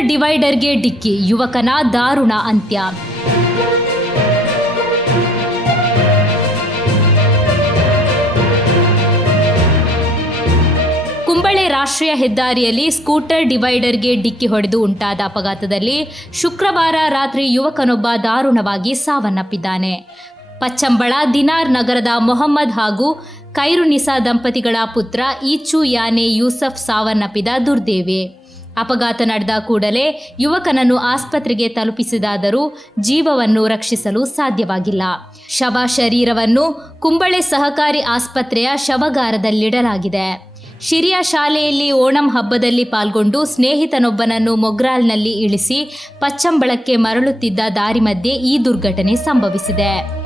ಡಿವೈಡರ್ಗೆ ಡಿಕ್ಕಿ, ಯುವಕನ ದಾರುಣ ಅಂತ್ಯ. ಕುಂಬಳೆ ರಾಷ್ಟ್ರೀಯ ಹೆದ್ದಾರಿಯಲ್ಲಿ ಸ್ಕೂಟರ್ ಡಿವೈಡರ್ಗೆ ಡಿಕ್ಕಿ ಹೊಡೆದು ಉಂಟಾದ ಅಪಘಾತದಲ್ಲಿ ಶುಕ್ರವಾರ ರಾತ್ರಿ ಯುವಕನೊಬ್ಬ ದಾರುಣವಾಗಿ ಸಾವನ್ನಪ್ಪಿದ್ದಾನೆ. ಪಚ್ಚಂಬಳ, ದಿನಾರ್ ನಗರದ ಮೊಹಮ್ಮದ್ ಹಾಗೂ ಕೈರುನಿಸಾ ದಂಪತಿಗಳ ಪುತ್ರ ಈಚು ಯಾನೆ ಯೂಸಫ್ ಸಾವನ್ನಪ್ಪಿದ ದುರ್ದೇವೆ. ಅಪಘಾತ ನಡೆದ ಕೂಡಲೇ ಯುವಕನನ್ನು ಆಸ್ಪತ್ರೆಗೆ ತಲುಪಿಸಿದಾದರೂ ಜೀವವನ್ನು ರಕ್ಷಿಸಲು ಸಾಧ್ಯವಾಗಿಲ್ಲ. ಶವ ಶರೀರವನ್ನು ಕುಂಬಳೆ ಸಹಕಾರಿ ಆಸ್ಪತ್ರೆಯ ಶವಗಾರದಲ್ಲಿಡಲಾಗಿದೆ. ಶಿರಿಯ ಶಾಲೆಯಲ್ಲಿ ಓಣಂ ಹಬ್ಬದಲ್ಲಿ ಪಾಲ್ಗೊಂಡು ಸ್ನೇಹಿತನೊಬ್ಬನನ್ನು ಮೊಗ್ರಾಲ್ನಲ್ಲಿ ಇಳಿಸಿ ಪಚ್ಚಂಬಳಕ್ಕೆ ಮರಳುತ್ತಿದ್ದ ದಾರಿ ಮಧ್ಯೆ ಈ ದುರ್ಘಟನೆ ಸಂಭವಿಸಿದೆ.